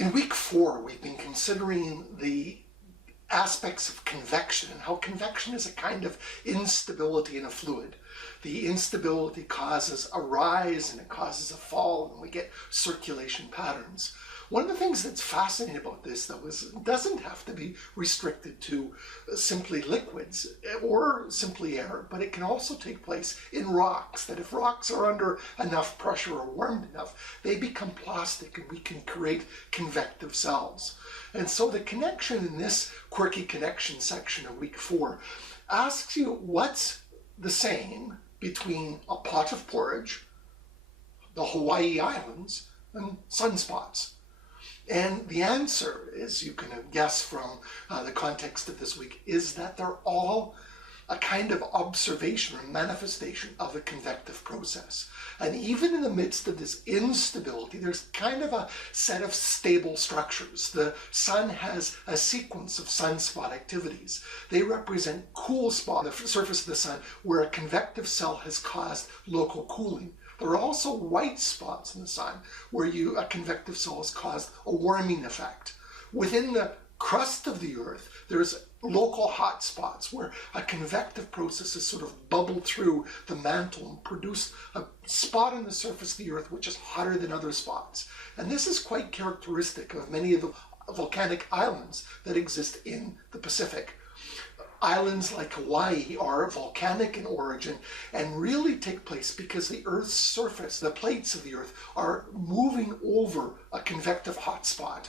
In week 4, we've been considering the aspects of convection and how convection is a kind of instability in a fluid. The instability causes a rise and it causes a fall, and we get circulation patterns. One of the things that's fascinating about this, though, is it doesn't have to be restricted to simply liquids or simply air, but it can also take place in rocks, that if rocks are under enough pressure or warmed enough, they become plastic and we can create convective cells. And so the connection in this Quirky connection section of week 4 asks you what's the same between a pot of porridge, the Hawaii Islands, and sunspots. And the answer, as you can guess from the context of this week, is that they're all a kind of observation or manifestation of a convective process. And even in the midst of this instability, there's kind of a set of stable structures. The sun has a sequence of sunspot activities. They represent cool spots on the surface of the sun where a convective cell has caused local cooling. There are also white spots in the sun where a convective cell has caused a warming effect. Within the crust of the Earth, there's local hot spots where a convective process has sort of bubbled through the mantle and produced a spot on the surface of the Earth which is hotter than other spots. And this is quite characteristic of many of the volcanic islands that exist in the Pacific. Islands like Hawaii are volcanic in origin and really take place because the Earth's surface, the plates of the Earth, are moving over a convective hotspot.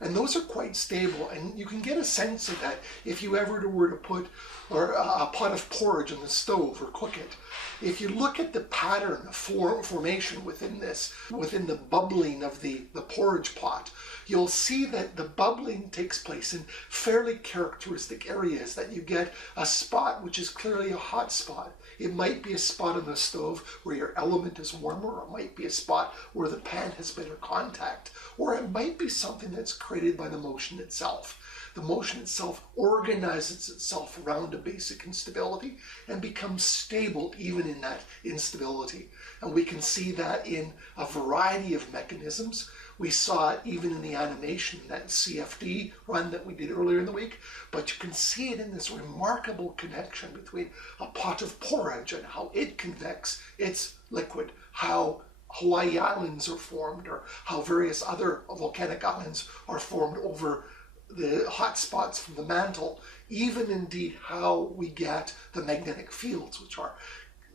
And those are quite stable, and you can get a sense of that if you ever were to put a pot of porridge on the stove or cook it. If you look at the pattern of formation within the bubbling of the porridge pot, you'll see that the bubbling takes place in fairly characteristic areas, that you get a spot which is clearly a hot spot. It might be a spot on the stove where your element is warmer, or it might be a spot where the pan has better contact, or it might be something that's created by the motion itself. The motion itself organizes itself around a basic instability and becomes stable even in that instability. And we can see that in a variety of mechanisms. We saw it even in the animation, that CFD run that we did earlier in the week, but you can see it in this remarkable connection between a pot of porridge and how it convects its liquid, how Hawaii Islands are formed, or how various other volcanic islands are formed over the hot spots from the mantle, even indeed how we get the magnetic fields, which are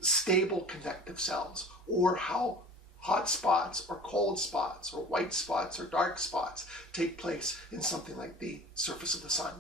stable convective cells, or how hot spots or cold spots or white spots or dark spots take place in something like the surface of the sun.